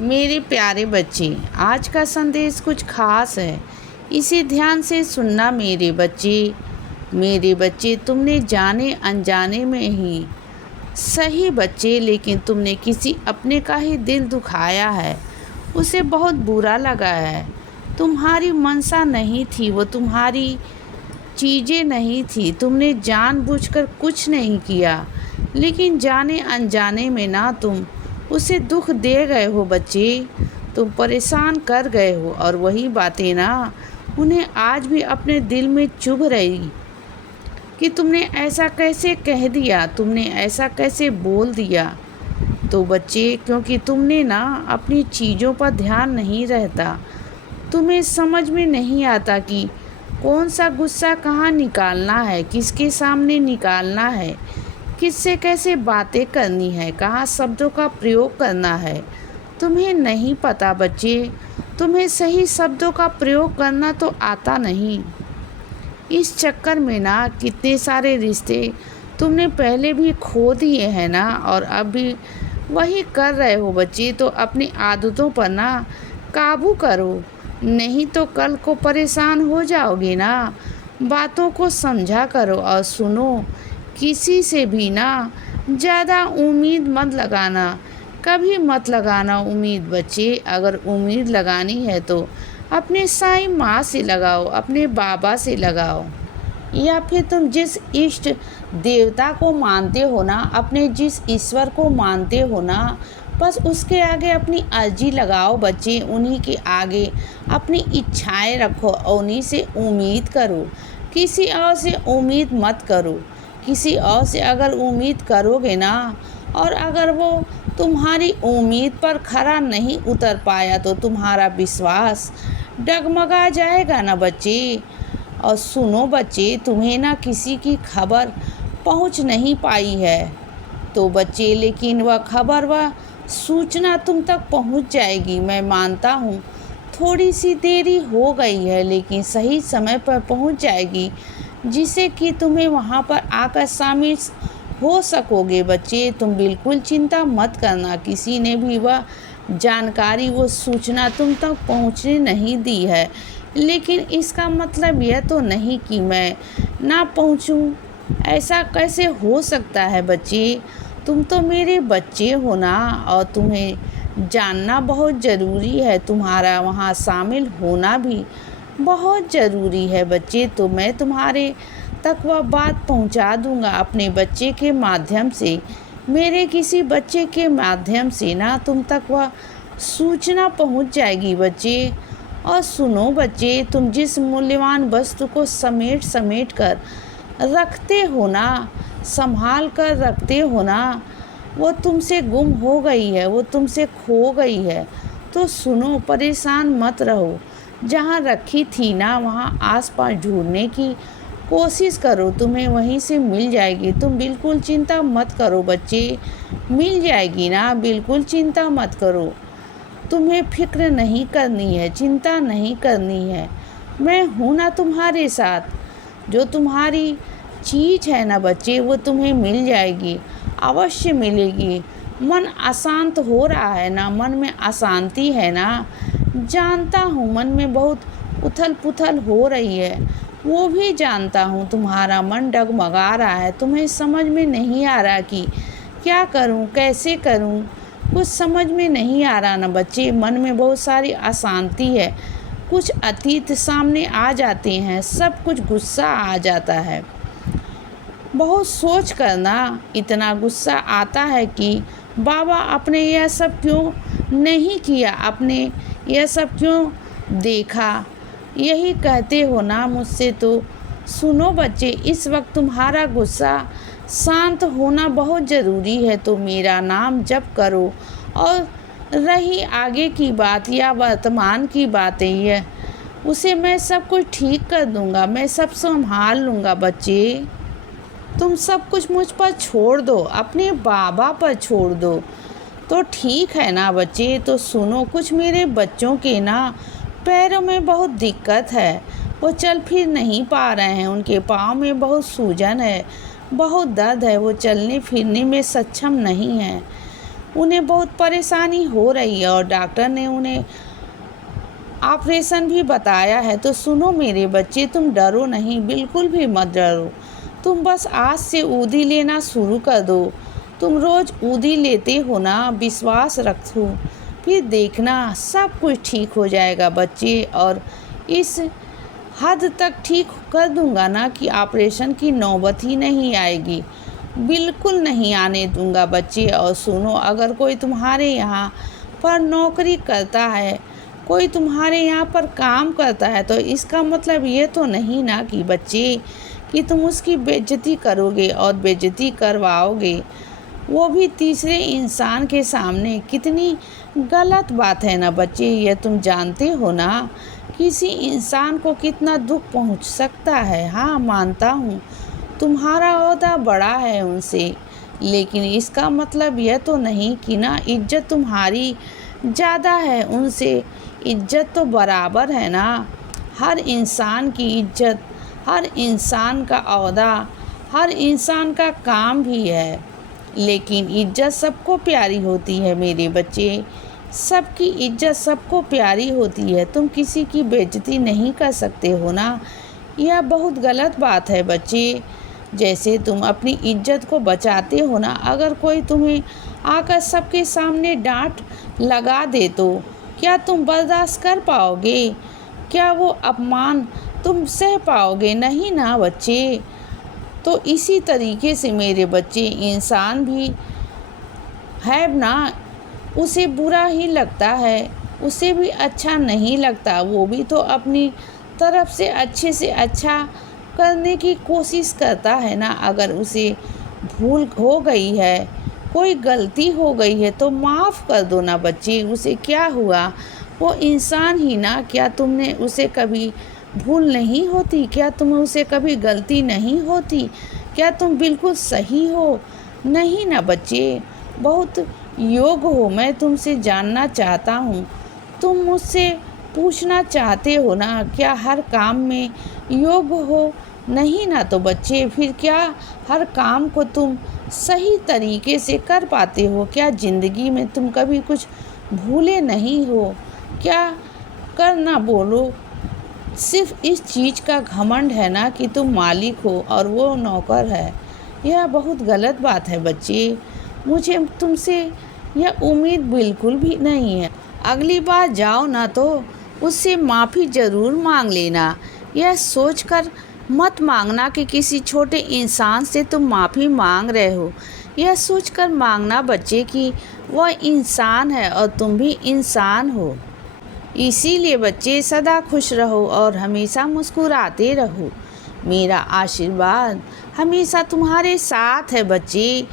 मेरे प्यारे बच्चे, आज का संदेश कुछ खास है। इसे ध्यान से सुनना मेरे बच्चे। मेरे बच्चे, तुमने जाने अनजाने में ही सही बच्चे, लेकिन तुमने किसी अपने का ही दिल दुखाया है। उसे बहुत बुरा लगा है। तुम्हारी मनसा नहीं थी, वो तुम्हारी चीज़ें नहीं थी। तुमने जानबूझकर कुछ नहीं किया, लेकिन जाने अनजाने में ना तुम उसे दुख दे गए हो बच्चे। तुम परेशान कर गए हो, और वही बातें ना उन्हें आज भी अपने दिल में चुभ रही कि तुमने ऐसा कैसे कह दिया, तुमने ऐसा कैसे बोल दिया। तो बच्चे, क्योंकि तुमने ना अपनी चीज़ों पर ध्यान नहीं रहता, तुम्हें समझ में नहीं आता कि कौन सा गुस्सा कहाँ निकालना है, किसके सामने निकालना है, किससे कैसे बातें करनी है, कहाँ शब्दों का प्रयोग करना है। तुम्हें नहीं पता बच्चे, तुम्हें सही शब्दों का प्रयोग करना तो आता नहीं। इस चक्कर में ना कितने सारे रिश्ते तुमने पहले भी खो दिए हैं ना, और अब भी वही कर रहे हो बच्चे। तो अपनी आदतों पर ना काबू करो, नहीं तो कल को परेशान हो जाओगे ना। बातों को समझा करो और सुनो। किसी से भी ना ज़्यादा उम्मीद मत लगाना, कभी मत लगाना उम्मीद बच्चे। अगर उम्मीद लगानी है तो अपने साईं माँ से लगाओ, अपने बाबा से लगाओ, या फिर तुम जिस इष्ट देवता को मानते हो ना, अपने जिस ईश्वर को मानते हो ना, बस उसके आगे अपनी अर्जी लगाओ बच्चे। उन्हीं के आगे अपनी इच्छाएं रखो और उन्हीं से उम्मीद करो। किसी और से उम्मीद मत करो। किसी और से अगर उम्मीद करोगे ना, और अगर वो तुम्हारी उम्मीद पर खरा नहीं उतर पाया, तो तुम्हारा विश्वास डगमगा जाएगा ना बच्चे। और सुनो बच्चे, तुम्हें ना किसी की खबर पहुंच नहीं पाई है तो बच्चे, लेकिन वह खबर, वह सूचना तुम तक पहुंच जाएगी। मैं मानता हूँ थोड़ी सी देरी हो गई है, लेकिन सही समय पर पहुंच जाएगी, जिससे कि तुम्हें वहाँ पर आकर शामिल हो सकोगे बच्चे। तुम बिल्कुल चिंता मत करना। किसी ने भी वह जानकारी, वो सूचना तुम तक पहुँचने नहीं दी है, लेकिन इसका मतलब यह तो नहीं कि मैं ना पहुँचूँ। ऐसा कैसे हो सकता है बच्चे? तुम तो मेरे बच्चे हो ना, और तुम्हें जानना बहुत ज़रूरी है। तुम्हारा वहाँ शामिल होना भी बहुत ज़रूरी है बच्चे। तो मैं तुम्हारे तक वह बात पहुँचा दूँगा अपने बच्चे के माध्यम से। मेरे किसी बच्चे के माध्यम से ना तुम तक वह सूचना पहुँच जाएगी बच्चे। और सुनो बच्चे, तुम जिस मूल्यवान वस्तु को समेट समेट कर रखते हो ना, संभाल कर रखते हो ना, वो तुमसे गुम हो गई है, वो तुमसे खो गई है। तो सुनो, परेशान मत रहो। जहाँ रखी थी ना, वहाँ आसपास ढूंढने की कोशिश करो, तुम्हें वहीं से मिल जाएगी। तुम बिल्कुल चिंता मत करो बच्चे, मिल जाएगी ना, बिल्कुल चिंता मत करो। तुम्हें फिक्र नहीं करनी है, चिंता नहीं करनी है। मैं हूँ ना तुम्हारे साथ। जो तुम्हारी चीज़ है ना बच्चे, वो तुम्हें मिल जाएगी, अवश्य मिलेगी। मन अशांत हो रहा है ना, मन में अशांति है ना, जानता हूँ। मन में बहुत उथल पुथल हो रही है, वो भी जानता हूँ। तुम्हारा मन डगमगा रहा है, तुम्हें समझ में नहीं आ रहा कि क्या करूँ, कैसे करूँ, कुछ समझ में नहीं आ रहा ना बच्चे। मन में बहुत सारी अशांति है, कुछ अतीत सामने आ जाते हैं, सब कुछ गुस्सा आ जाता है। बहुत सोच कर ना इतना गुस्सा आता है कि बाबा, आपने यह सब क्यों नहीं किया, आपने यह सब क्यों देखा, यही कहते हो ना मुझसे। तो सुनो बच्चे, इस वक्त तुम्हारा गुस्सा शांत होना बहुत ज़रूरी है। तो मेरा नाम जप करो, और रही आगे की बात या वर्तमान की बातें, यह उसे मैं सब कुछ ठीक कर दूंगा, मैं सब संभाल लूँगा बच्चे। तुम सब कुछ मुझ पर छोड़ दो, अपने बाबा पर छोड़ दो, तो ठीक है ना बच्चे। तो सुनो, कुछ मेरे बच्चों के ना पैरों में बहुत दिक्कत है, वो चल फिर नहीं पा रहे हैं, उनके पाँव में बहुत सूजन है, बहुत दर्द है, वो चलने फिरने में सक्षम नहीं है। उन्हें बहुत परेशानी हो रही है और डॉक्टर ने उन्हें ऑपरेशन भी बताया है। तो सुनो मेरे बच्चे, तुम डरो नहीं, बिल्कुल भी मत डरो। तुम बस आज से ऊदी लेना शुरू कर दो। तुम रोज़ ऊदी लेते हो ना, विश्वास रखो, फिर देखना सब कुछ ठीक हो जाएगा बच्चे। और इस हद तक ठीक कर दूंगा ना कि ऑपरेशन की नौबत ही नहीं आएगी, बिल्कुल नहीं आने दूंगा बच्चे। और सुनो, अगर कोई तुम्हारे यहाँ पर नौकरी करता है, कोई तुम्हारे यहाँ पर काम करता है, तो इसका मतलब ये तो नहीं ना कि बच्चे कि तुम उसकी बेइज्जती करोगे और बेइज्जती करवाओगे, वो भी तीसरे इंसान के सामने। कितनी गलत बात है ना बच्चे, ये तुम जानते हो ना किसी इंसान को कितना दुख पहुंच सकता है। हाँ, मानता हूँ तुम्हारा ओहदा बड़ा है उनसे, लेकिन इसका मतलब यह तो नहीं कि ना इज्जत तुम्हारी ज़्यादा है उनसे। इज्जत तो बराबर है ना। हर इंसान की इज्जत, हर इंसान का ओहदा, हर इंसान का काम भी है, लेकिन इज्जत सबको प्यारी होती है मेरे बच्चे। सबकी इज्जत सबको प्यारी होती है। तुम किसी की बेइज्जती नहीं कर सकते हो ना, यह बहुत गलत बात है बच्चे। जैसे तुम अपनी इज्जत को बचाते हो ना, अगर कोई तुम्हें आकर सबके सामने डांट लगा दे तो क्या तुम बर्दाश्त कर पाओगे? क्या वो अपमान तुम सह पाओगे? नहीं ना बच्चे। तो इसी तरीके से मेरे बच्चे, इंसान भी है ना, उसे बुरा ही लगता है, उसे भी अच्छा नहीं लगता। वो भी तो अपनी तरफ से अच्छे अच्छा करने की कोशिश करता है ना। अगर उसे भूल हो गई है, कोई गलती हो गई है, तो माफ़ कर दो ना बच्चे। उसे क्या हुआ, वो इंसान ही ना। क्या तुमने उसे कभी भूल नहीं होती? क्या तुम उसे कभी गलती नहीं होती? क्या तुम बिल्कुल सही हो? नहीं ना बच्चे, बहुत योग्य हो। मैं तुमसे जानना चाहता हूँ, तुम मुझसे पूछना चाहते हो ना, क्या हर काम में योग्य हो? नहीं ना। तो बच्चे, फिर क्या हर काम को तुम सही तरीके से कर पाते हो? क्या ज़िंदगी में तुम कभी कुछ भूले नहीं हो? क्या करना बोलो, सिर्फ इस चीज़ का घमंड है ना कि तुम मालिक हो और वो नौकर है। यह बहुत गलत बात है बच्चे। मुझे तुमसे यह उम्मीद बिल्कुल भी नहीं है। अगली बार जाओ ना तो उससे माफ़ी ज़रूर मांग लेना। यह सोचकर मत मांगना कि किसी छोटे इंसान से तुम माफ़ी मांग रहे हो। यह सोचकर मांगना बच्चे कि वह इंसान है और तुम भी इंसान हो। इसीलिए बच्चे, सदा खुश रहो और हमेशा मुस्कुराते रहो। मेरा आशीर्वाद हमेशा तुम्हारे साथ है बच्चे।